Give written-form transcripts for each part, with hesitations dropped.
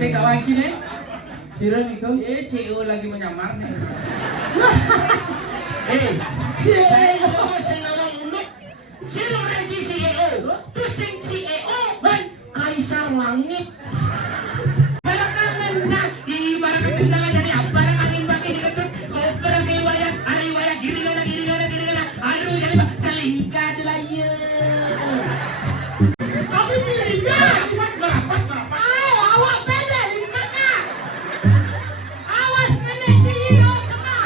Cek gak wajib nih. Siren itu. CEO lagi menyamar nih. CEO sing orang unduk. Sing ora CEO. Terus sing CEO kan Kaisar Langit. Barang angin nah, ibarat kendangan jadi apa? Barang angin pakai diketut. Koper riwayat, riwayat gini kana. Aduh jadi selingkah lah ya. Tapi dirinya merapat. Awak beda di mana? Awas nenek CEO kena.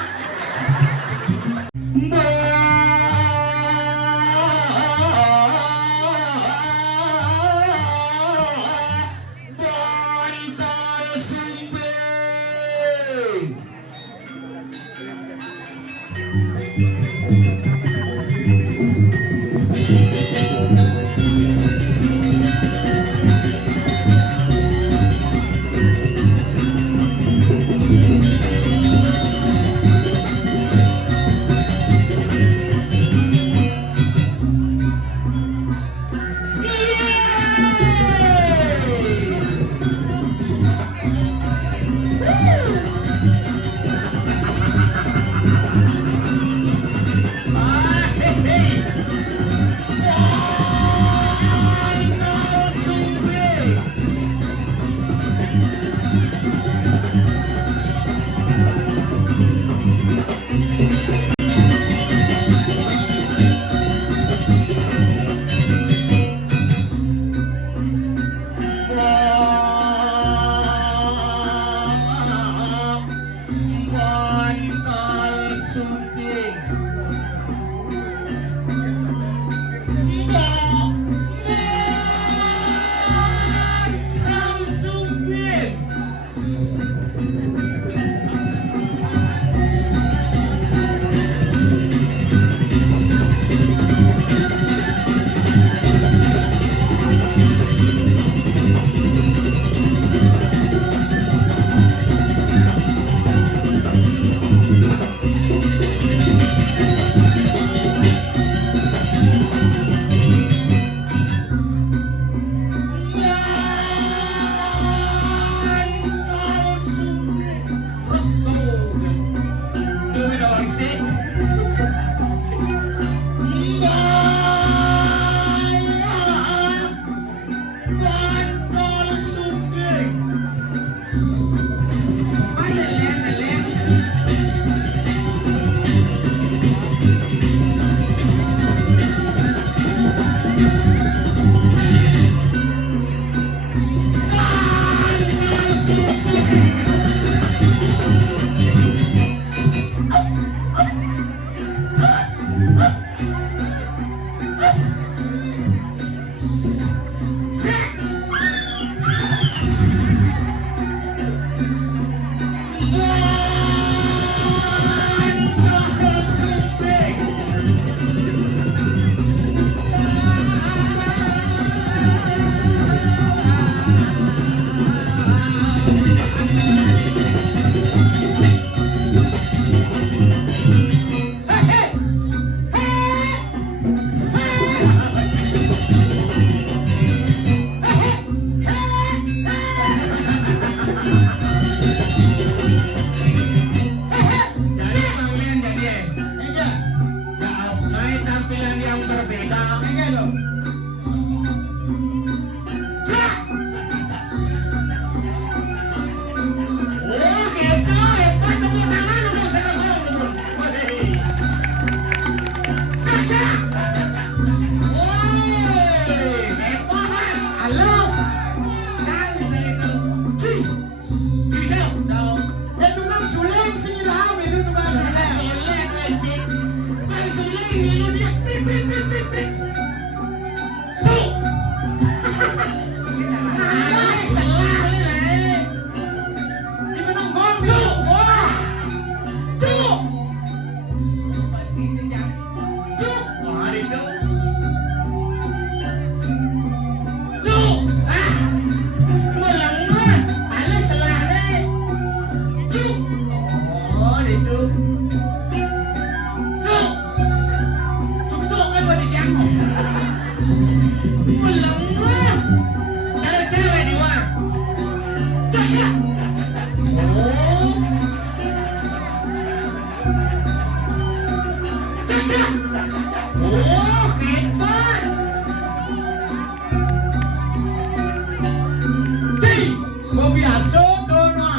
biasa dono.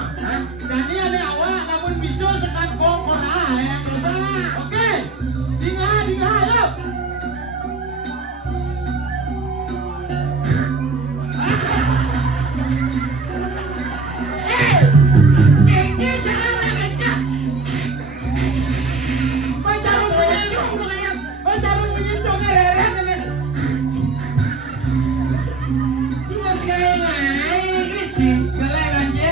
Nyanyi ane awak namun bisa sekat gongkor ya. Coba. Oke. Dinga ayo. Kayaknya jangan ngecak. Pacarung menyincong namanya. Pacarung menyincong reren ini. Cuma sekali main gitu. Galai aja.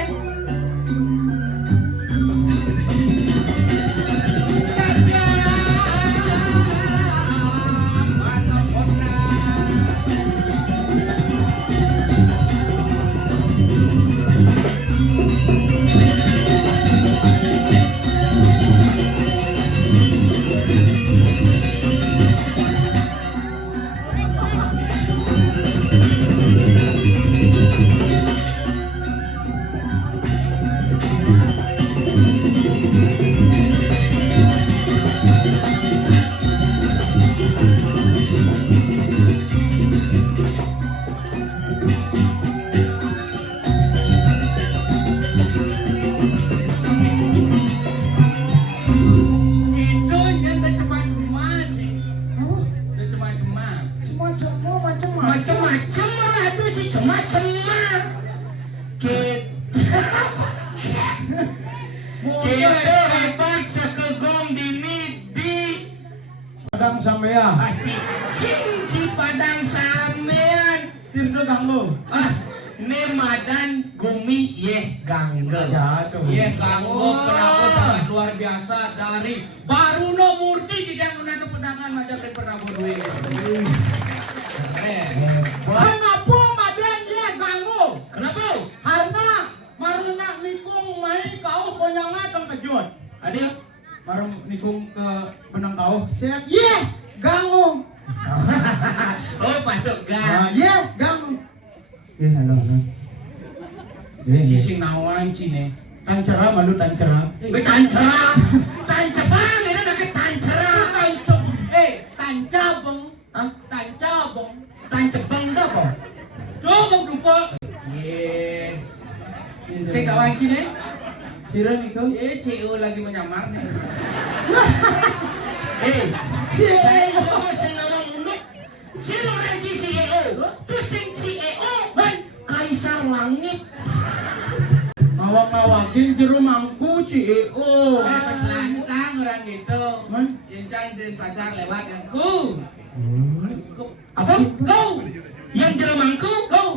Itu yang tercemar-cemar sih. Tercemar-cemar. Macam-macam ada sih macam-macam. Kita hebat sekegom di midi. Padang sampean. Ci padang sampean. Tirdo ganggu. Ini madan gumi ye gangga. Ya tuh. Iya, ganggu kenapa sangat luar biasa dari Baruno Murti tidak menantu pedangan macam dari Prabowo Dwi. Kenapa badan dia ganggu? Kenapa? Karena maruna nikung mai kau konyangan teng kejut. Adil, Marung nikung ke benang kau. Sehat ye ganggu. Oh masuk Ah, gang. ye ganggu. Halo. cicing nawan cine. Tancara malu tancara. Tancara. Tancepang ini nak tancara. Tancabeng. Tancabeng. Tancepang dah kok. Dong lupa. Ye. Saya kawan cine. Siran itu. CEO lagi menyamar nih. Saya sing orang unduk. Sino reji CEO. Tu sing CEO. Kaisar langit. Ngawak-ngawakin jero mangku CEO. Pas lantang orang gitu. Man. Yang di pasar lewat yang ku. Apa? Kau. Yang jero mangku kau.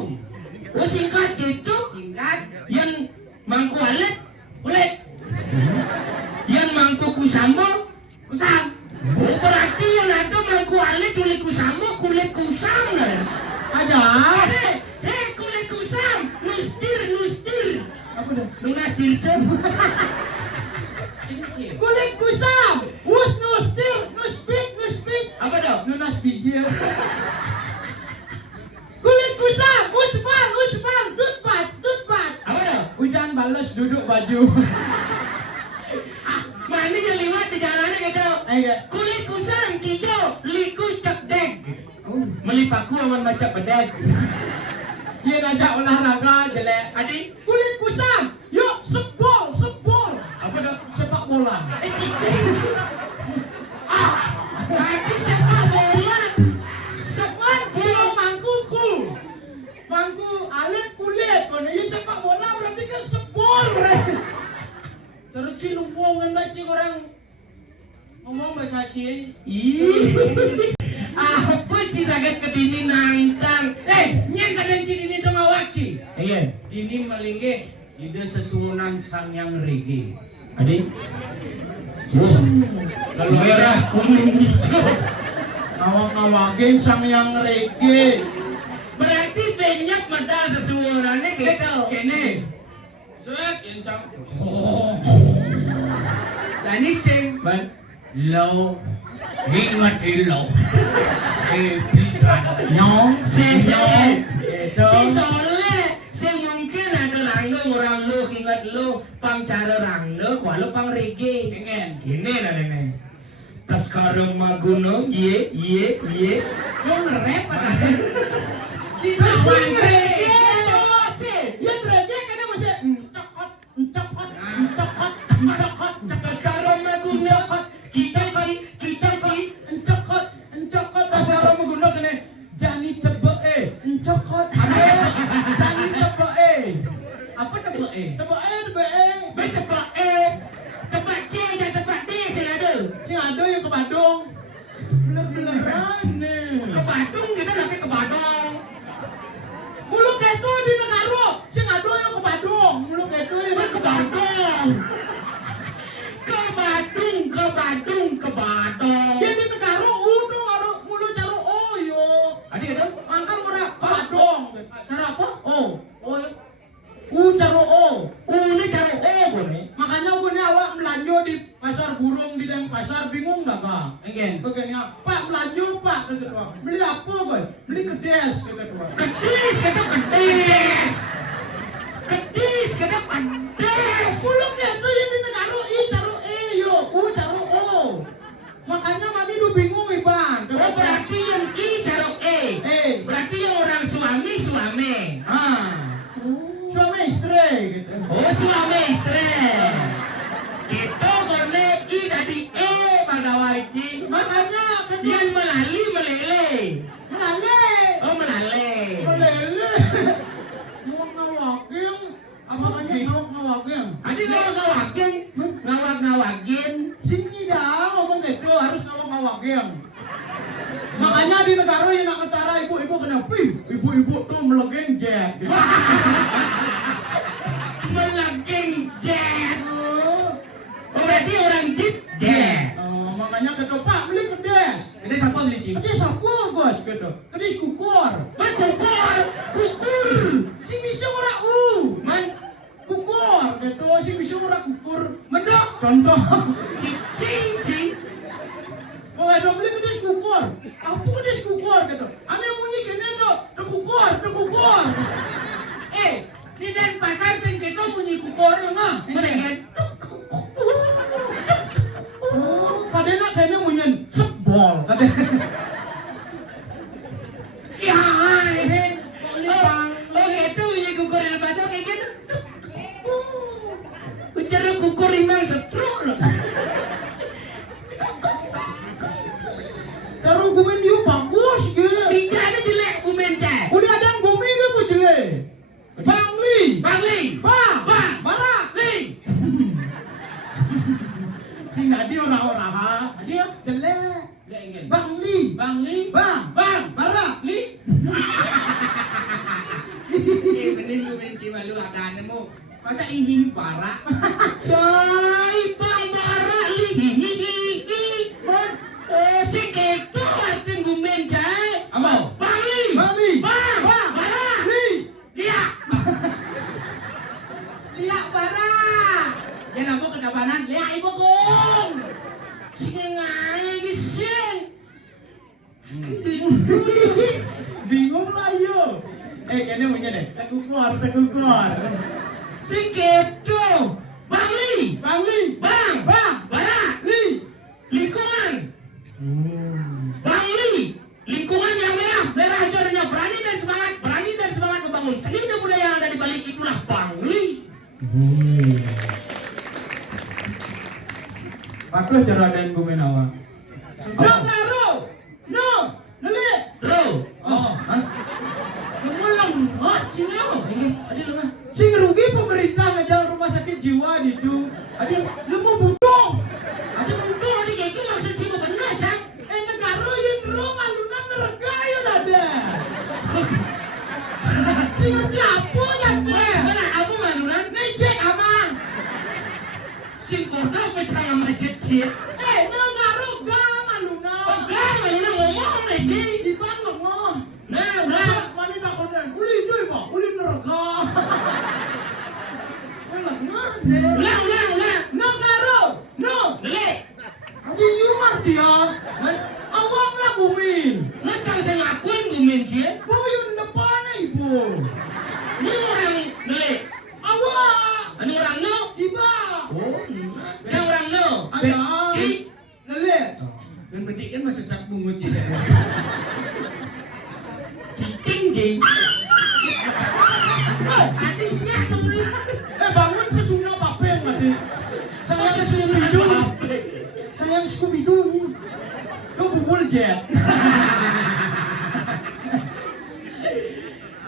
Oh singkat gitu. Singkat. Yang mangku alit. Kulit. Yang mangku kusamo. Kusam. Oh berarti yang ada mangku alit kulit kusamo kulit kusam kan? Aja. Hei kulit kusam. Nustir. Apa dah? Lunas dirtem. Cincin. Kulit kusam. Nustir, nuspik. Apa dong? Nunas biji. Kulit kusam, ucpan, dutpat. Apa dong? Hujan balas duduk baju. Mana yang lewat di jalannya gitu? Enggak. Kulit kusam hijau, liku cekdek. Melipaku aman baca bedek. Dia ngajak olahraga jelek. Adik, Kulit kusam. Yuk sebol. apa dong? Sepak bola. Cicing. Nanti sepak bola. Sepak bola mangkuku. Mangku alit kulit. Kalau ini sepak bola berarti kan sebol. Terus sih lumbungan baca orang ngomong bahasa Aceh. Apa sih sakit kedini nangkang? Nyen kadang cini ini dong awak ci. Iya. Ini melingge ide sesuunan sang yang regi. Adik. Kalau Merah, kuning, hijau. Awak-awakin sang yang reggae. Berarti banyak mata sesuurannya gitu. kene. Set yang cam. Tani sing Ban. low. Ingat ilo. Sepiran. Nyong. Sehat. Itu. Si soleh. Si mungkin ada rangga orang lu ingat lu pang cara rangga kalau pang reggae. Pengen. Ini lah nenek. Tas karung maguno, ye. Kau ngerep ada. Terus Cintawan sing sih. reggae, si. Yang reggae karena masih Badung kita nanti ke Badung. Mulu keto di negara, sing ado yang ke Badung. Mulu keto yang Ke Badung. Ke Badung, ke Badung, ke Badung. Jadi negara udah aro mulu caro yo. Adik itu? Angkat ora ke Badung. Cara apa? Oh, caro Ini cara boleh. Makanya gue nih awak belanja di pasar burung di Denpasar bingung nggak bang? Engen. Begini Pak belanja Pak ke kedua. Beli apa gue? Beli kedes ke kedua. Kedis, kata kedis. Kedis, kata kedis. Pulang itu yang di negara caro yo, caro Makanya mami lu bingung bang. Oh berarti yang I cara E. Berarti yang orang suami. Suami istri gitu. Oh suami istri. Itu boleh I tadi E pada wajib. Makanya Yang melali melele. melale. Oh melale. Melele. Mau ngawakin. Apa kan ngawakin? Adi ngawak-ngawakin. Sini dah ngomong gitu harus ngawakin. Makanya di negara yang nak ketara ibu-ibu kenapa? Ibu-ibu tuh melegeng jet. Melengking jet. Oh berarti orang jeep jet. Makanya kata Pak beli kedes. Kedes apa beli Ci? Kedes apa bos gitu? Kedes kukur. Kukur. Si bisa ora Man, kukur gitu. Si bisa ora kukur. mendok. Contoh. Cing. Oh ada beli kedes kukur. Apa kedes kukur gitu? Ane bunyi kene tuh kukur. Di Denpasar sing kita bunyi kukur mah. Mereka. Kadena kayaknya munyen sebol kadena. Ya, oh gitu bunyi kukur di Denpasar kayak gitu. Bicara kukur imang setruk loh. Karo gumen dia bagus gitu. Bicara jelek bumenca. Udah ada gumi ke bu jele. Bangli. Bang. Barak. Li. Sing adi orang-orang ha. Dia Jelek. Ya engen. Bangli. Bang. Barak. Li. Bener gue benci malu agane mo. Masa ini barak? Cai bang barak li. Man. Si keto atin bumen cai. Amo. Bangli. Bang. Barak. Li. Dia. Liak barak. Yan ako kadabanan. Lihat ibu kong. Sige ngai gising. Bingung lah yo. Kayaknya punya deh. Tekukor. Si keto. Bangli. Bang. Barak. Li. Lingkungan. Bangli. Lingkungan yang merah hijaunya berani dan semangat membangun seni dan budaya yang ada di balik itulah Bangli. Apa cara dan gumen awak? No karo. No. Nele. Bro. Oh. Mengulang. Oh, sini ini. Adil mah. Sing rugi pemerintah ngejar rumah sakit jiwa itu. Adil, lu mau butuh. Ada muncul di kayak gitu maksud sih benar cak. Negara yang dorong alunan neraka ya ada. Sing ngerti apa ya teh? Mana aku maluran? Ngecek amang. Sing kota pecah sama jecit. Negara gak alunan. Oke, maluran ngomong leci. Ibang ngomong. Nah, Nah, wanita konden. Uli itu ibu, uli neraka. Ulang. Negara. No. Lek. Adi yumar dia. Awak lah gumin. Nanti saya ngakuin gumin sih. Buyun depan ibu. Ini orang lek. Awak. Ini orang no. Iba. Oh, yang orang no. Ada. Si. Lele. Dan berarti kan masa sak bungut Ci. Cicing jing. Adiknya tuh. Bangun sesungguhnya papeng tadi. Saya Scooby-Doo. Kau bubul jet.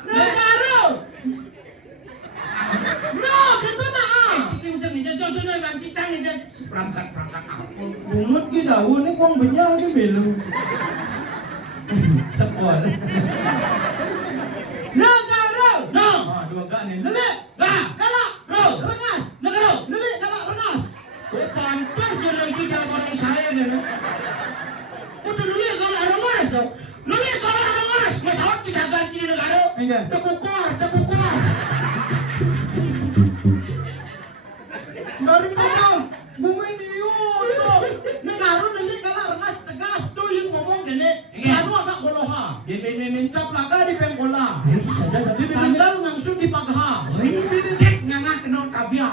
Negara. No, kita nak. Sing jojo bang cicang ini perangkat apa? Bungut ki daun ni kuang benyang je belum. Sepon. Negara. No. Ah, dua gak nih. Nelik. Nah. Galak. Ro. Rengas. Negara. Nelik, galak, rengas. Pantas dia lagi jawab orang saya gitu. Udah dulu ya kalau ada mas dong. Dulu ya kalau ada mas, pesawat bisa ganti di negara. Iya. Tekukor. Dari mana? Bumi niu tuh. Negara nelik, galak, rengas, tegas tuh yang ngomong gini. Iya. Lalu agak goloha. Bin. Cap laga di pengkola. Sandal ngangsut di pagha. Cek ngangah kena tabiah.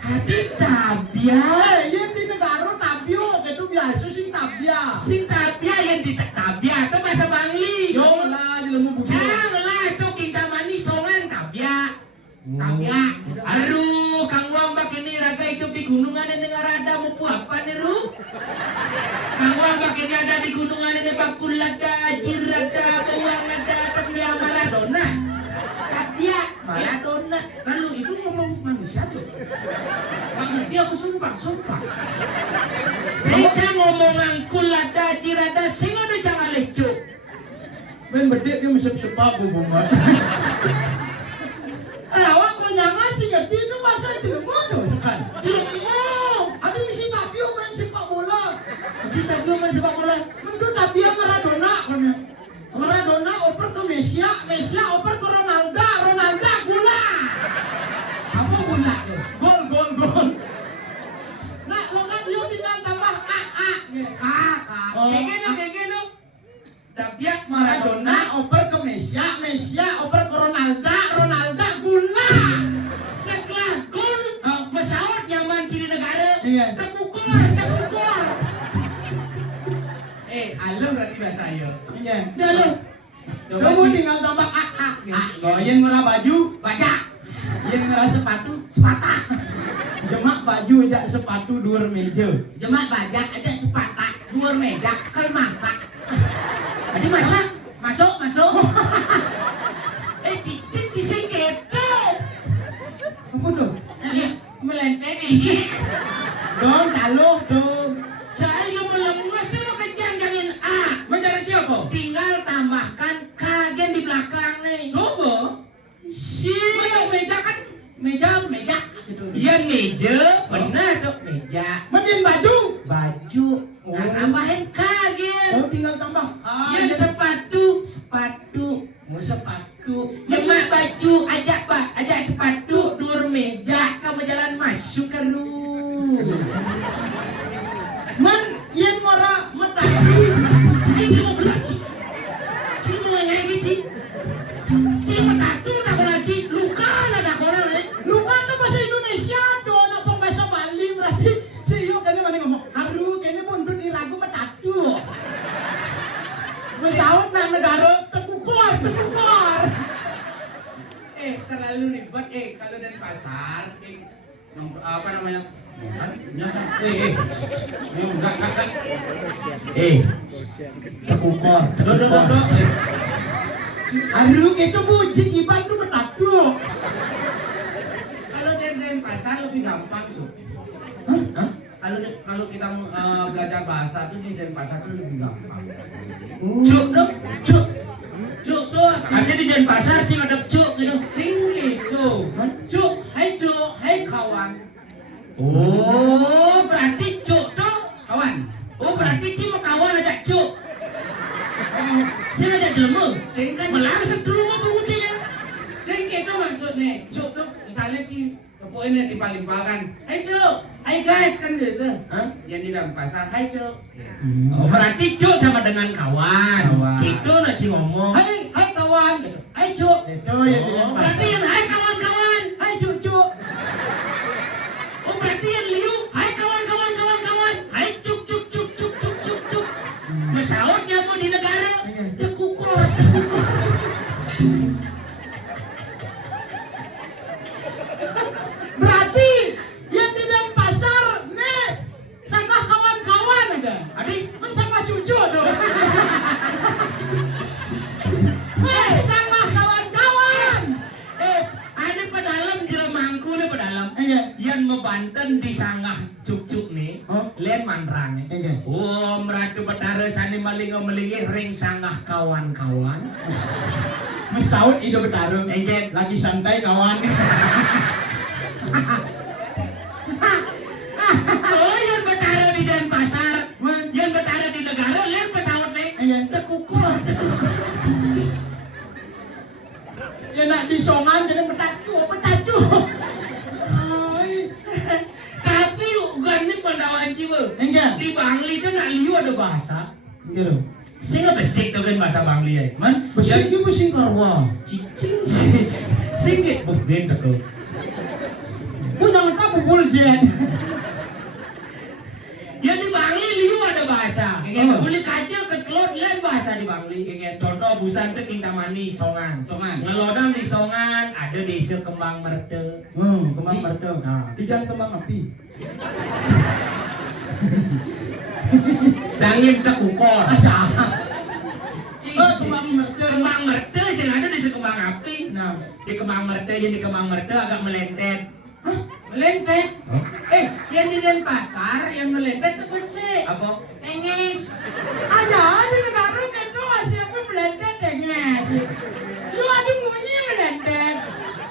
Hati tabiah. Yang di negara tabio, itu biasa sing tabia. Sing tabiah yang di tabiah itu bahasa Bangli. Yo lah di lembu buku. Lah itu kita manis songan tabiah. Tabiah. Aduh, Kang Wambak ini raga hidup di gunungan ini ngarada mau apa nih Ru? Kang Wambak ini ada di gunungan ini bakul ada, jirada, bawang ada, tapi Maradona. Tabiah, Maradona. Kalau itu ngomong manusia tuh. Gak ngerti aku sumpah. Saya ngomong angkul ada, jirada, sing ada jangan lecu. Ben bedek dia mesep sepabu bunga. Awak kau nyanga sih ngerti itu bahasa itu bodoh sekali. Ada misi tabio main sepak bola. Kita belum main sepak bola. Menurut tabia Maradona kan. Maradona oper ke Messi oper ke Ronaldo gula. Apa gula tuh? Gol. Nah, lo kan dia tinggal tambah A. Oh, Kayak gitu. Tabiah Maradona oper ke Messi oper ke Ronaldo gula. Setelah gol, pesawat yang mancing di negara. Iya. Terpukul. Halo berarti bahasa ayo. Iya. Dah lu. Kamu tinggal tambah A. Oh, yang ngurah baju, Baca. yang ngurah sepatu, Sepatah. jemak baju aja sepatu dua meja. Jemak bajak aja sepatah. 2 meja. Kel masak. Tadi masak. Masuk. Cicit disingkito. Apa tuh? Melenteng. Dong, taluh dong. Saya melemas sama kejangan A. Mencari siapa? Tinggal tambahkan kagen di belakang nih. Coba. Meja kan meja gitu. Iya meja, benar tuh meja. Mending baju. Baju. Nah, tambahin kagen. Oh, tinggal tambah. Yang sepatu. Mau sepatu. Jemak baju, ajak sepatu, 2 meja. Kamu jalan masuk ke rumah. Man, yang ngora matahari. Cing mau belaji. Cing mau ngaji cing. Cing matatu nak belaji. Luka lah nak orang ni. Lupa kan bahasa Indonesia tuh, anak bahasa Bali berarti. Si Iyo kan mana ngomong, aduh, kayaknya mundur di ragu matatu. Pesawat nak negara tekukor. Terlalu ribet. Kalau dari pasar, apa namanya? Enggak. Tekukor. Dok. Aduh, itu buji iban tuh matatu. Kalau dari pasar lebih gampang tuh. Hah? Kalau kita belajar bahasa tuh di Denpasar tuh lebih gampang. Cuk dong, cuk. Cuk tuh Ada di Denpasar sih ada cuk gitu. sing itu. Cuk, hai kawan. Oh, berarti cuk tuh Kawan. Oh, berarti Ci mau kawan ajak cuk. Saya ajak jelemu. Sing kan Melarang setrum apa buktinya? sing itu maksudnya. Cuk tuh misalnya sih pokoknya dipalimpakan. Hai cuk, hai guys kan gitu. Hah? Yang di dalam pasar, hai cuk. Oh, berarti cuk sama dengan kawan. Kawan. Itu nak Ci ngomong. Hai kawan. Hai cuk. Itu yang Oh, berarti yang hai kawan-kawan. Hai cuk. Oh, berarti yang liu. Hai kawan-kawan. Hai cuk. Pesawatnya mau di negara. Tekukor. Berarti yang di Denpasar nih sama kawan-kawan ada. Adik, Sama cucu dong. Sama kawan-kawan. ada pedalam jeremangku nih pedalam. Iya. Yang mau Banten disanggah cuk-cuk nih. Oh. Lian man rang. Iya. Ratu Betara sani malingo-melingi ring sanggah kawan-kawan. Mesaut Ido Betara. Enjen. Lagi santai kawan. Oh, yang Betara di Denpasar, yang Betara di negara, lihat pesawat nih. Iya. Tekukur. Ya nak disongan jadi petacu. Tapi gani Pandawan Ciwe. Enggak. Di Bangli itu nak liu ada bahasa. Gitu. Saya nggak besik tuh kan bahasa Bangli ya. Man, besing itu besing karwa. Cicing. Singgit buktiin teko. Punya apa pukul jet. Ya di Bangli liu ada bahasa. Iya. Boleh kaca ke telur lain bahasa di Bangli. Contoh busan itu Kintamani Songan. Ngelodang di Songan ada desa Kembang Merte. Kembang martel. Nah. Ikan kembang api. Dangin tekukor. Kembang martel. Kembang Merte sih ada desa Kembang Api. Nah, Di Kembang Merte yang di Kembang Merte agak melentet. Melentet. Yang di Denpasar yang melentet itu besi. Apa? Enges. ada di negara itu siapa melentet dengan. Lu ada bunyi melentet.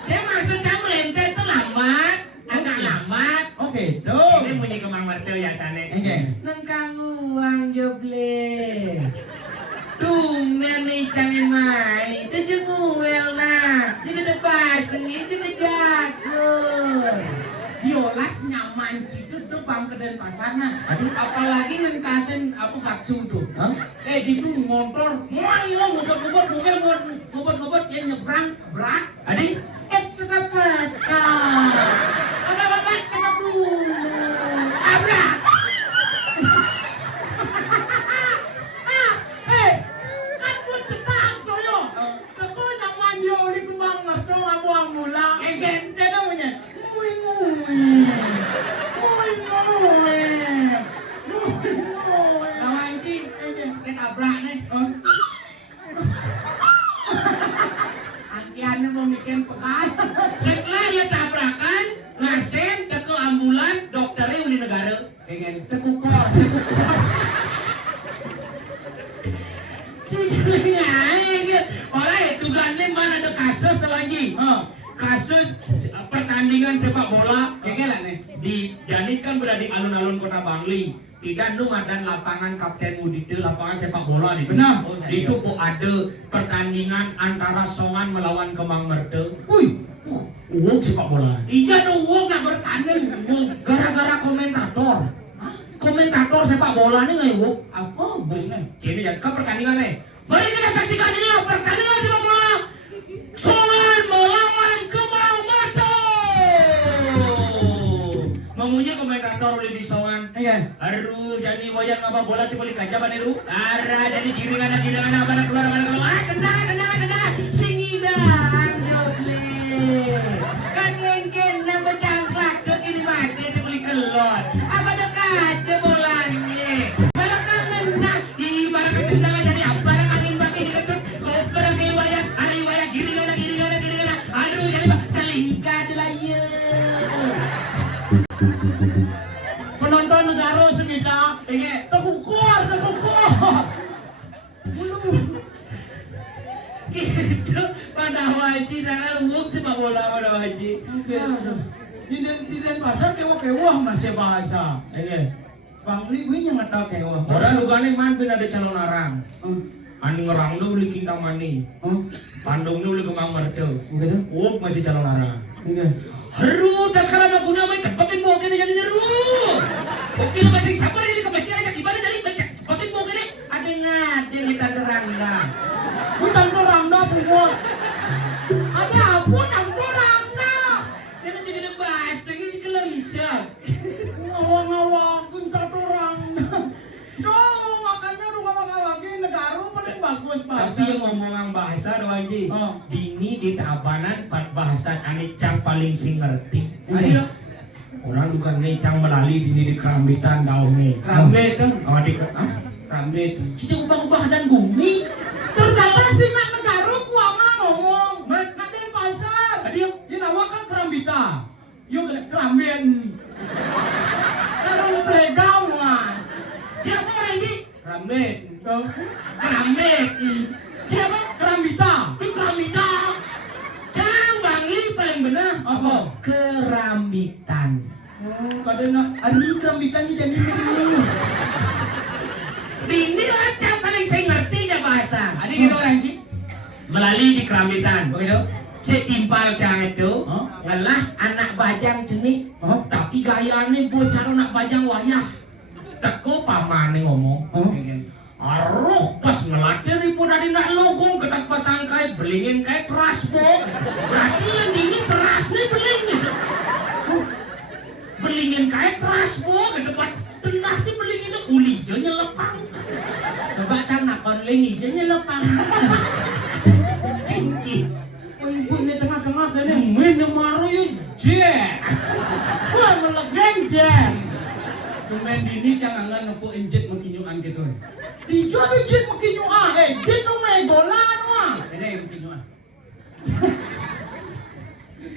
Saya maksudnya melentet itu lambat, agak lambat. Oke, tuh. Ini bunyi Kembang Merte ya sana. Oke. Nengkang uang joble. Tumben nih canggih mai, itu jemuel nah, jadi depan seni itu jago. Biolas nyaman itu tuh bang ke Denpasar nah. Apalagi nentasen apa bakso tuh. Hah? Di tuh ngontor, ngobot yang nyebrang, berat. Adik, Sedap. Apa sedap dulu. Abrak. Abrak nih. Angkiannya mau bikin pekan. setelah ya tabrakan, ngasen ke ambulan, dokternya uli negara. Pengen Tekukor. Orang itu gandeng mana ada kasus lagi. Kasus pertandingan sepak bola Kegelan nih. dijadikan berada di alun-alun kota Bangli. Tidak dan lapangan Kapten Udite, lapangan sepak bola nih. Benar. Itu kok ada pertandingan antara Songan melawan Kembang Merte. Wih, Uang sepak bola. Ija tuh uang nak bertanding. Gara-gara komentator. Komentator sepak bola nih nggak ibu? Apa bosnya? Jadi ya ke pertandingan nih. Mari kita saksikan ini pertandingan sepak bola. Songan melawan Kembang Merte. Memuji komentator oleh di Songan. iya. Aduh, jadi wayang apa bola tuh boleh kajaban itu. Arah jadi giringan apa keluar. Kena. Singidan joble. Kan mungkin nama cangklak tuh ini mati tuh boleh keluar. Apa dekat bolanya. Kalau kangen nak ibarat tendangan jadi apa angin pakai diketut. Koper ke wayang, hari wayang giringan. Aduh, jadi selingkat lah ya. Penonton negara sekitar. Tekukor. Gitu pada waji sana luwuk sepak bola pada waji. Di Denpasar kewah masih bahasa. Oke. Bangli gue nyangata kewah. Orang lugane mampir ada calon arang. Ani ngerang lu beli Kintamani. Pandung lu beli Kembang Merte. Gitu. Masih calon arang. Iya. Haru tas kalau mau guna mai tepatin mau kene jadi neru. Oke lu masih sabar ini ke masih ada gimana jadi tepatin mau kene ada ngade kita terangga. Bukan rangda pukul. Ada apa rangda? Jadi jadi bahasa ini kalau bisa. Ngawang-ngawang kuncat rangda. Dong makanya rumah lagi negara paling bagus bahasa. Tapi yang ngomong bahasa Haji, dini di tabanan bahasa anicang paling sing ngerti. Ayo. Orang bukan necang melalui dini di kerambitan daunnya. Rambet tuh. Oh di Rambet. cici ubah-ubah dan bumi. Ternyata sih mak negara kuama ngomong. Nanti di pasar. Tadi yang Ini nama kan kerambita. Yuk kerambin. Karung playground mah. Kerambitan. Oh, kadang nak hari kerambitan ni jadi ni. Ini aja paling saya ngerti ya bahasa. Ada gitu orang sih? Melalui di Kerambitan. Begitu? Cek timpal cang itu, Hah? ngalah anak bajang jenik. Hah? Tapi gayane bocah anak bajang wayah. Teko pamane ngomong. Hah? Aruh pas ngelatih ribu dari nak logong ketak pasangkai belingin kayak peras po. Berarti yang ini peras nih belingin. Belingin kayak peras po ke depan tenas nih belingin uli hijaunya lepang. Coba kan nak konling hijaunya lepang. Cincin. Oh, ibu ni tengah-tengah kan ni. Main yang maru yuk jet. Wah, melegeng je. Tumen dini jangan nepuk injet makinyuan gitu. Dijual tu jet makin nyuah. Jet tu main bola tu. Ini yang makinyuan.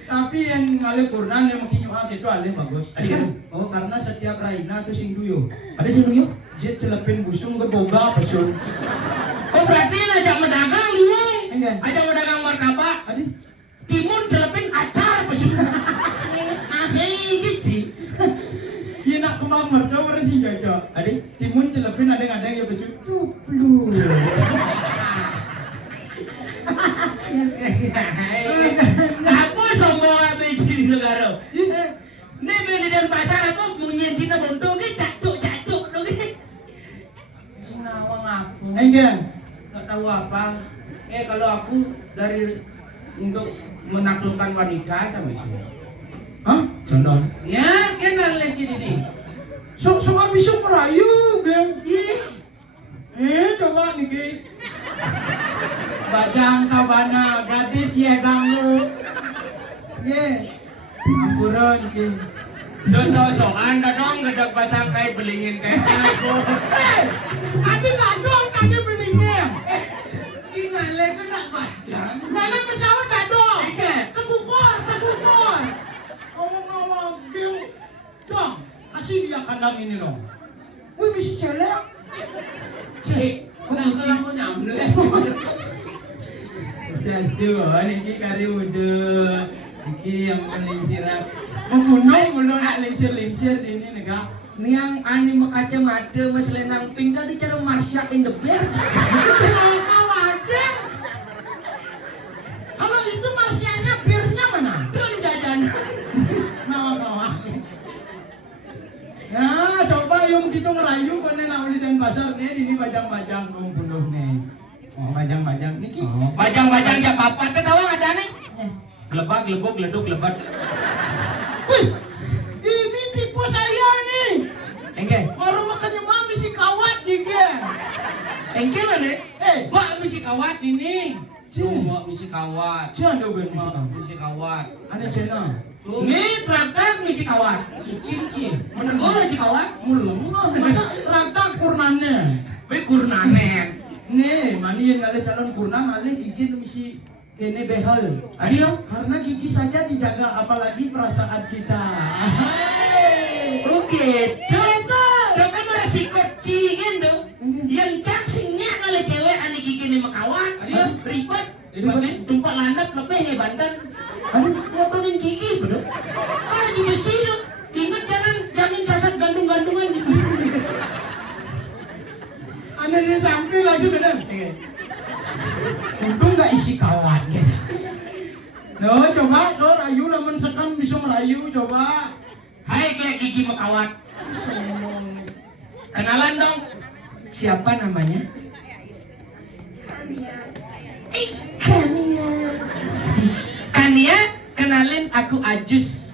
Tapi yang ngalir kurnan yang makin nyuah itu alih bagus. Ada kan? Oh, karena setiap raina tu sing duyo. Ada sih yuk. Jet celepin busung ke boga pesun. Oh berarti ajak mendagang liung. Enggak. Ajak mendagang martabak. Adi, Timun celepin acar pesun. Gitu sih. dia nak kembang merdu orang sing jaja. Adik. Timun celepin ada-ada ya pesun. Lu. Apa semua habis di negara? Ini beli dan pasar apa punya Cina bentuk ke cacuk dong ke? Senawang aku. Enggak. Nggak tahu apa. Kalau aku dari untuk menaklukkan wanita sama sih. Hah? Contoh. Ya, kenal lecin ini. Sok bisa merayu, gem. Coba nih, Ki. Bajang kabana, gadis ye ganggu. Ye. Ampuran, Ki. Dosa-soan dong gedek pasang kayak belingin kayak aku. Adi nggak dong tadi belinya. Cina le itu nak bajang. Mana pesawat nggak dong? Iya. Tekukor. Ngomong-ngomong, Gil. Dong, kasih dia kandang ini dong. Wih, bisa celek. Cek, kenapa kamu nyamle? Sesuatu, ini kari udah. Ini yang melingsir. Membunuh mulu nak lingsir ini negak. Niang ani kacamata mas lenang pink tadi cara Marsha in the bear. Kalau itu Marsianya birnya mana? Tuh jajan. Kawan-kawan. Ya, coba yung gitu ngerayu kan nak di Denpasar nih, ini bajang-bajang dong bunuh nih. Oh, bajang-bajang niki. Bajang-bajang ya papat ketawa ada nih. Lebak, lebok, leduk, lebat. Wih, ini tipe saya nih. Engke, Baru makannya mami si kawat juga. engke mana? Mbak misi kawat ini. Mbak misi kawat. Jangan dong Mbak misi kawat. Ada sana. Nih traktor misi kawan. Cincin. Menengok si kawan. Mulem, masa rata kurnannya. Wih kurnanen. Nih, mani yang ada calon kurnan, ada gigi misi kene behel. Adio. Karena gigi saja dijaga, apalagi perasaan kita. Oke, tapi mana si kecingin dong. Yang caksingnya kalau cewek ane gigi nih makawan. Adio. Ribet. Ribet, Tumpak landap lebih nih bandan. Aduh, Ngotonin gigi bener. Kalau di besi dong. Ingat jangan sasat gantung-gantungan gitu. ane di samping lagi bener. Untung nggak isi kawan. No, coba, Dor, ayu lamun sekam bisa merayu, coba. Hai kayak gigi mekawat. Kenalan dong. Siapa namanya? Kania. Kania, kenalin aku Ajus.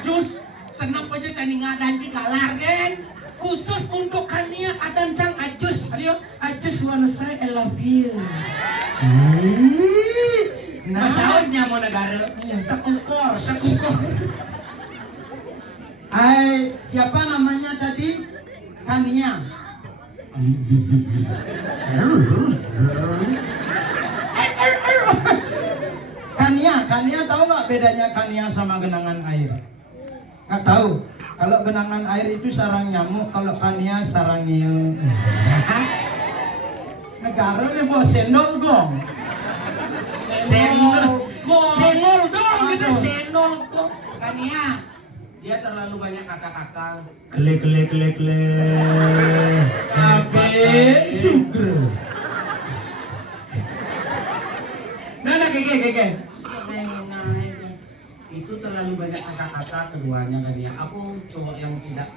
Jus, senang aja cani ngadan si kalar kan. Khusus untuk Kania Adan Cang Ajus. Adio. Ajus wanna say I love you. Nah, Masalahnya mau negara. Tekukor. hai, siapa namanya tadi? Kania. Kania tahu nggak bedanya Kania sama genangan air? Nggak tahu. Kalau genangan air itu sarang nyamuk, kalau Kania sarang nyiung. Negara nih bawa sendol gong. Senol dong, kita Aduh. senol dong. Kania, Dia terlalu banyak kata-kata. Kele. Abe Sugro. Nah, keke. Itu terlalu banyak kata-kata keduanya kan ya. Aku cowok yang tidak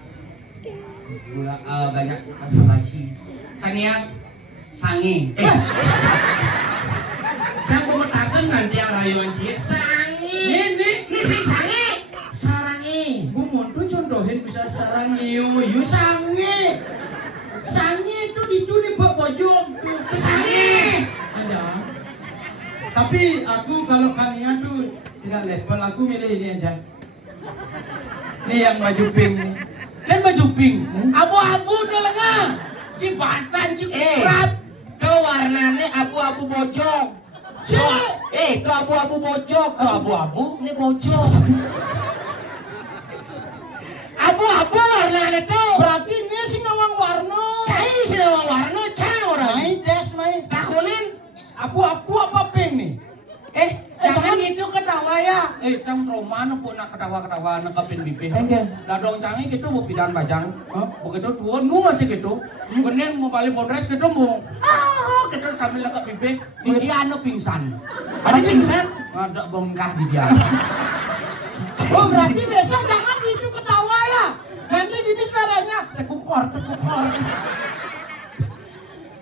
banyak basa-basi. Kan ya, sange. Saya pemetakan nanti yang rayuan cie sange. Ini sing sange. Sarange. Gua mau tuh contohin bisa sarang yu sange. Sange itu diculik Pak Bojong. Sange. Ada. Tapi aku kalau kalian tuh tidak level, aku milih ini aja. Ini yang baju pink nih. Kan baju pink, abu-abu dia lengah. Cibatan, cikurap. Tuh warnanya abu-abu bojong. Itu abu-abu bojong. Tuh abu-abu, ini bojong. Abu-abu warnanya tuh. Berarti ini sih nawang warna. Cai sih nawang warna, cai orang. Main tes main. Takunin. Abu-abu apa pink nih? Jangan itu ketawa ya. Cang romano po nak ketawa-ketawa nak kapin bibih. Enggak. Ladong cangi gitu mau pidan bajang. Hah? Begitu tuan nu masih gitu. Kemudian mau balik Polres gitu mau. Gitu sambil nak bibih. Di dia anu pingsan. Ada pingsan? Ada bongkah di dia. Oh berarti besok jangan gitu ketawa ya. Nanti gini suaranya tekukor.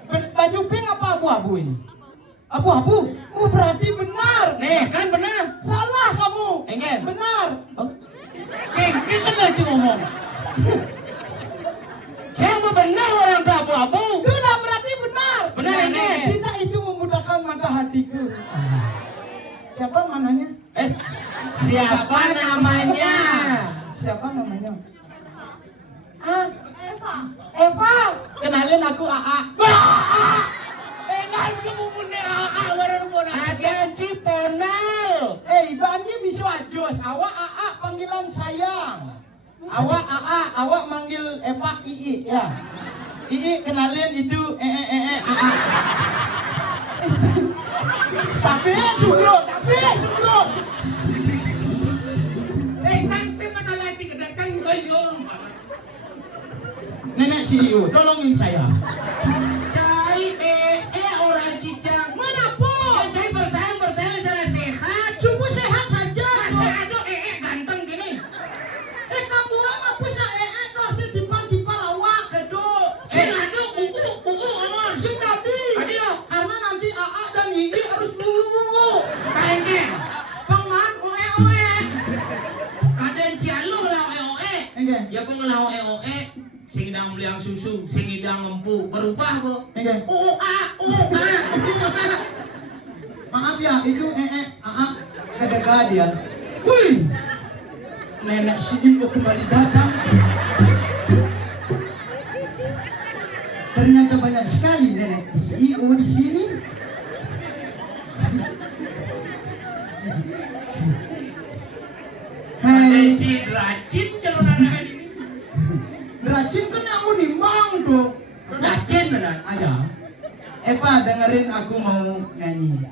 Baju pink apa abu-abu ini? Abu-abu? Oh berarti benar. Nih kan benar. Salah kamu. Enggak. Benar. Kita nggak sih ngomong. Siapa benar orang tuh abu-abu? Sudah berarti benar. Benar, ini. Cinta itu memudahkan mata hatiku. Siapa mananya? Siapa namanya? Siapa namanya? Eva. Kenalin aku AA. Ada Ciponal. Ibannya bisa ajos. Awak AA panggilan sayang. Awak AA, awak manggil Eva Ii ya. Ii kenalin itu AA. Tapi sugro. Sanksi masalah cigedakan bayong. Nenek CEO, tolongin saya. Cai orang cicang. Mana po? Cai bersayang sana sehat. Cuma sehat saja. Masa ada ganteng gini. Kamu apa bisa tuh timpal awak kedo. Ada buku ngomong. Nabi. Adio. Karena nanti AA dan Ii harus nunggu. Kainnya. Pangan oe. Kaden cialu lah oe. Enggak. Ya pengelau oe. Sing idang beliang susu, sing idang ngempu. Berubah kok. Enggak. Oa. Maaf ya, itu AA kedega dia. Wih. Nenek CEO kembali datang. Ternyata banyak sekali nenek CEO di sini. Hai, Rajin celana ini. rajin kan aku nimbang tuh. Rajin benar. Ayo, Eva dengerin aku mau nyanyi.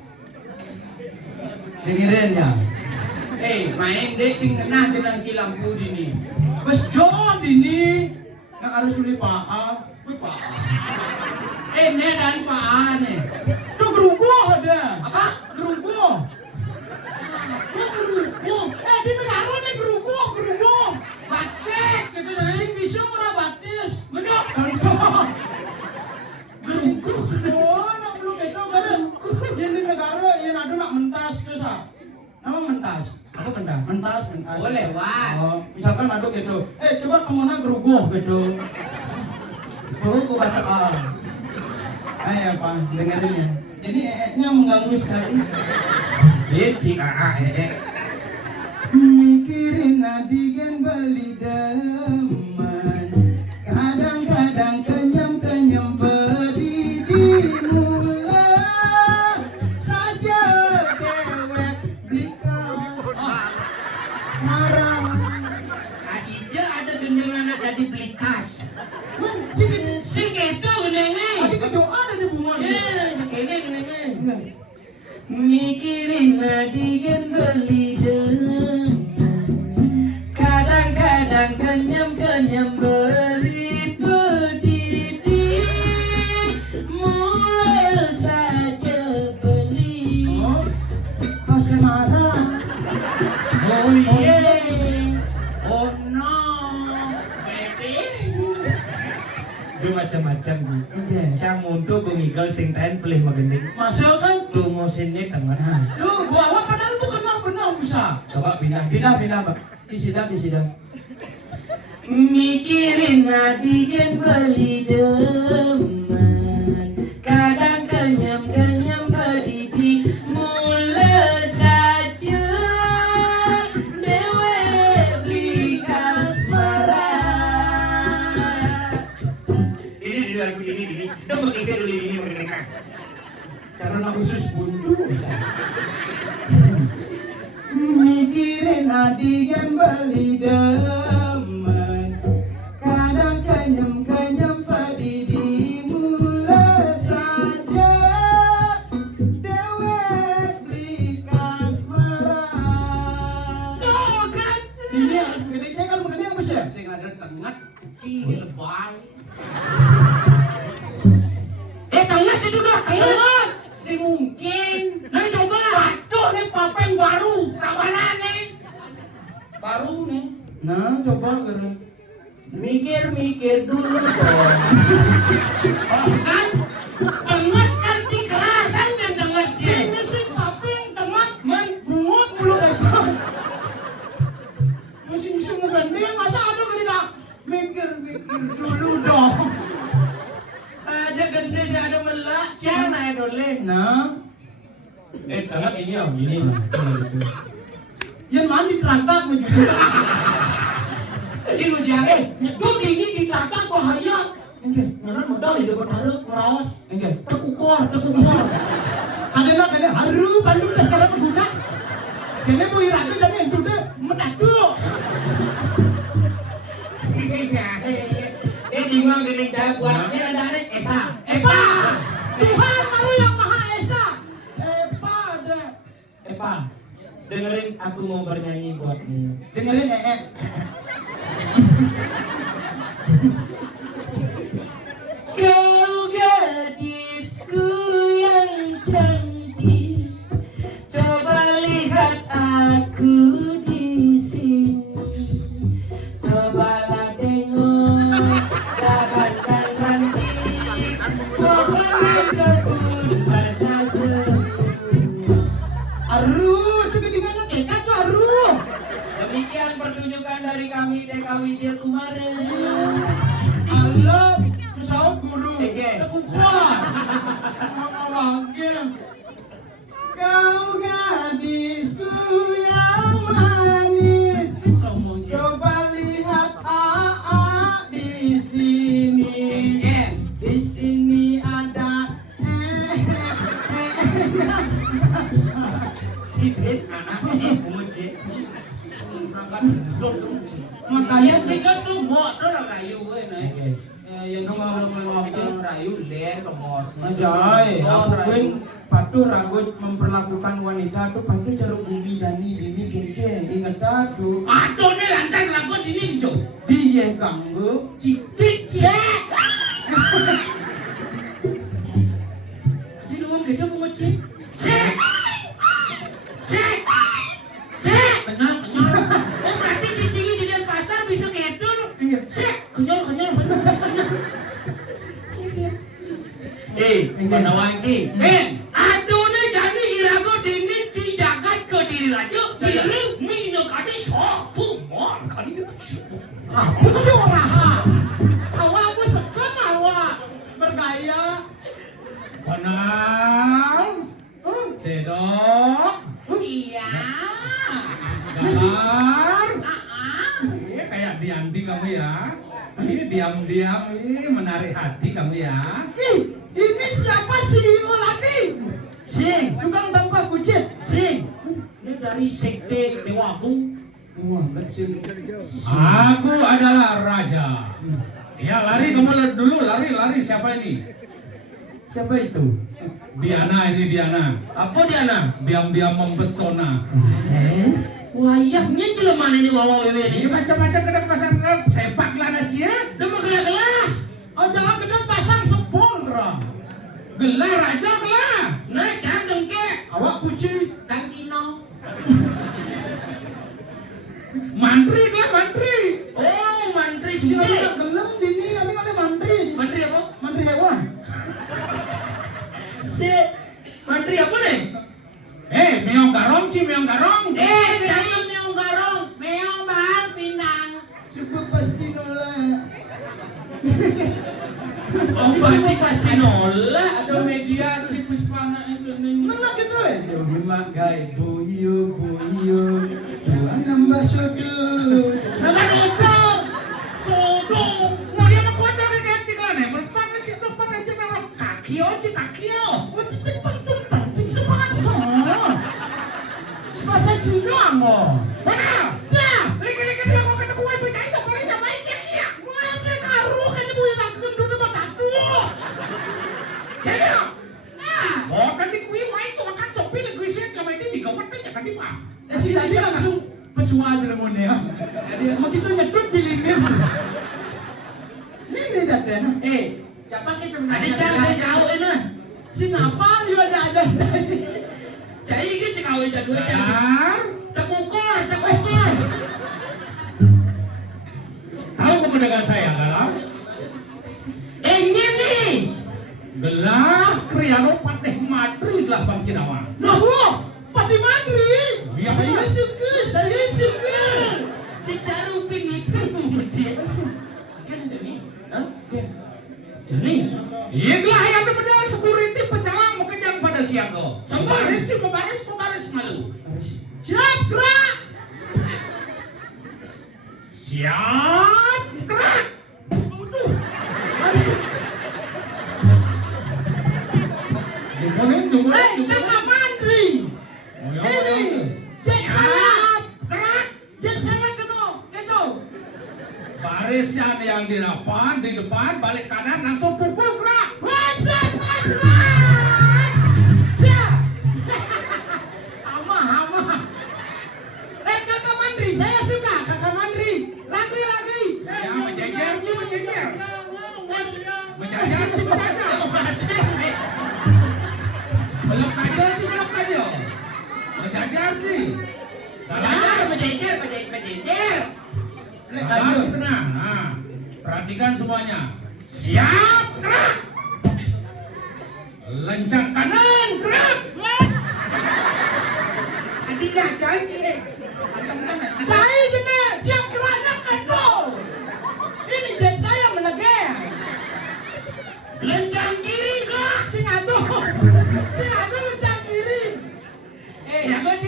Dengerin ya. Main deh sing kena jenang cilampu dini. Bos John ini nggak harus beli Pak. Ne dan Pak Ane. Tuh gerubuh ada. Apa? Gerubuh. Di negara nih gerubuh. Batis gitu deh. Sing bisa ora batis. Bener. Gerubuh. Oh, nak belum itu kan. Di negara yang ada nak mentas tuh sa. Nama mentas. Apa pendas? Mentas. Boleh, Wan. Oh, misalkan ada gitu. Coba kamu nak gerubuh gitu. Gerubuh bahasa A. Ayo Pak, dengerin ya. Jadi nya mengganggu sekali. Ci AA. Mikirin adigen beli deman. Kadang-kadang kenyam pedih dimulai saja dewek dikas marah. Adija ada gendengan ada di Blikas. Sing itu gendengan. Tadi kedoa ada di bunga. Ini gendengan. Mikirin adigen beli deman. Kadang-kadang saya marah. Oh iya. Oh no, baby. Dia macam-macam Bu. Iya. Cang untuk bengigal sing tain pelih magending. Masuk kan? Tunggu sini tengah. Duh, gua awak padahal bukan benar bisa. Coba pindah. Pindah, Pak. Isidah. Mikirin adigen beli deman, kadang kenyam berdidi mula saja dewe beli kasmara. Ini lagu ini, dong berkisah dulu ini mereka. Karena khusus buntu. Mikirin adigen beli deman, kadang kenyam pedidi mula saja dewek beli kasmara. Oh kan? Ini harus begini kan begini yang besar. Sing ada tengah, kecil, lebay. Tengah itu dah, tengah. Si mungkin. Nah coba. Aduh, nih papeng baru. Kawanan nih. Baru nih. Nah, coba keren. Mikir dulu dong. Kan? Tengah kan kerasan dan tengah Sini sih paping teman bungut mulu aja. Masih bisa menggandeng, masa ada gini mikir dulu dong. aja gede sih ada melak, jangan aja dole. Nah, Tengah ini om, ini. yang mandi terantak begitu. Cing ujian, nyedot ini di traktor bahaya. Enggak, Nyaran modal di depan harus ngerawas. enggak. Tekukor. Kadang haru Bandung dah sekarang berguna. Kene mau iraku jadi itu deh menadu. Bingung gini jagoannya ada Esa. Epa, Tuhan baru yang Maha Esa. Epa, dengerin aku mau bernyanyi buatmu. Dengerin Kau gadisku yang cantik, coba lihat aku di sini. Cobalah tengok, dapatkan cantik, pokoknya kebun bahasa semuanya. Aruh, juga di mana dekat tuh aruh. Demikian pertunjukan dari kami TKW Dia kemarin. Allah, pesawat guru. Oke. Wah, ngawangin. Kau gadisku yang manis, coba lihat di sini. Di sini ada Sipit anaknya umuji. makanya Yang sih kan tuh bos tuh lah rayu gue nih. Yang ngomong rayu len ke bos. Ajay, aku pun patuh ragut memperlakukan wanita tuh patuh cara bumi dani ini kengkeng ingat aku Aduh nih lantai lagu ini jo. dia ganggu Cicik. Di ruang kerja umuji. Kenyal. Oh berarti cicingnya di Denpasar bisa gitu. Kenyal. Pada wanci. Aduh nih jadi irago dini dijagat ke diri raja. Diri minyak kadi sopu mon kadi aku kan orang awak aku sekut awak bergaya Kenal. Cedok. iya Gambar. Kayak dianti kamu ya. Ini diam-diam ini menarik hati kamu ya. ini siapa sih lagi Sing, tukang tanpa kucing sing. Ini dari sekte Dewa Agung. wah kecil Aku adalah raja. Ya lari kamu dulu lari siapa ini? siapa itu Diana ini Diana. Apa Diana? Diam-diam mempesona. Wayahnya jelema mana ini wawa wewe Ini ini. macam-macam kedek pasang sepak lah cia. Demo gelah-gelah. oh jangan kedua pasang sepon ra Gelar raja gelar. Nah, jangan dengke. Awak puji. Kang Cino. Mantri kan mantri. Oh, mantri Sila sini. gelem dini kami ada mantri. Mantri apa? Mantri hewan. Si mantri apa nih? Meong garong ci meong garong. Saya meong garong, meong bahar pinang. Super pasti nolak. Oh, pasti pasti nolak. Ada media di Puspana itu nih. Mana gitu ya? Lima guys, boyo. Tuhan nambah sudu. Nama desa. Sodo, mau dia mau kuat dari ganti lah nih. Berfan aja tuh pada aja kalau kakio. Oh, itu penting sih semangat sama. Bahasa Cina mo. Mana? Ya, Lagi dia mau kata kue pecah itu boleh main ya. mana karo kan ibu yang nak kendut depan aku. Jadi, oh kan di kue main cuma kan sopi di kue sih kalau ini di kamar aja kan di pak. Si tadi langsung pesua aja mau ya. Jadi mau itu nyedot cilingis. Ini jadinya. Siapa ke sebenarnya? Ada cara saya tahu ini. Sinapa juga aja. Jadi ini si kawin jadul cara. Benar. Terpukul. Tahu kependekan saya dalam Ini nih. gelah kriano pateh matri gelah bang Cinawa. Nah, Pati Mandri. Iya, Saya suka. Si Caruping itu dia. Kan jadi. Hah? Jadi. Iya gelah yang benar security pecalang mau kejar pada siaga. Pembaris malu. Siap gerak. Siap gerak. Tunggu. Kakak Mandri. Ini. Cek saya. Gerak. Cek saya keno. Barisan yang di depan balik kanan langsung pukul gerak. Wajib. Hama. Kakak Mandri, saya suka Kakak Mandri. Lagi. Ya menjajar. Belok aja. Menjajar sih. Menjejer. Masih tenang. Nah, perhatikan semuanya. Siap, gerak. Lencang kanan, gerak. Tidak janji. Cai kena, siap geraknya kendo. Ini jet saya melegeng. Lencang kiri gerak. Singado lencang kiri.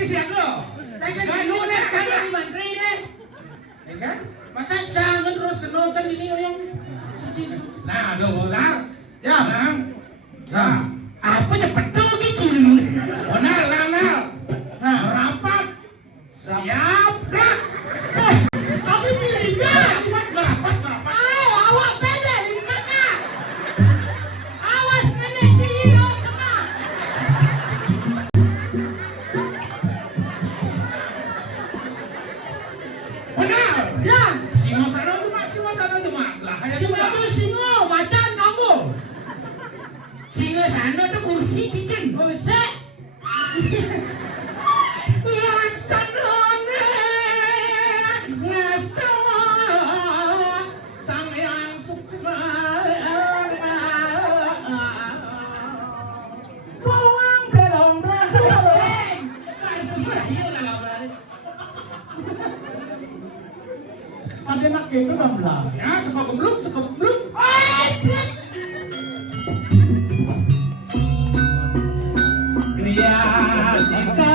Siaga. Saya dulu deh, saya di Mandri deh. Ya kan? Masa jangan terus kenocan ini yang Nah, dolar. Ya. Nah. apa cepet tuh kecil. Benar. Nah, Rapat. Siap, gerak. tapi dirinya. Merapat. Awak pede ini kakak. Awas nenek CEO kena. Benar. Ya, Singo sana tuh mak. Lah, kayak singo, macan kamu. Singa sana tuh kursi cicing. Busek. Laksanane ngasta sang yang sukses. Bawang belong belong. Ada nak itu belah. Ya, suka gembluk. Kriya sika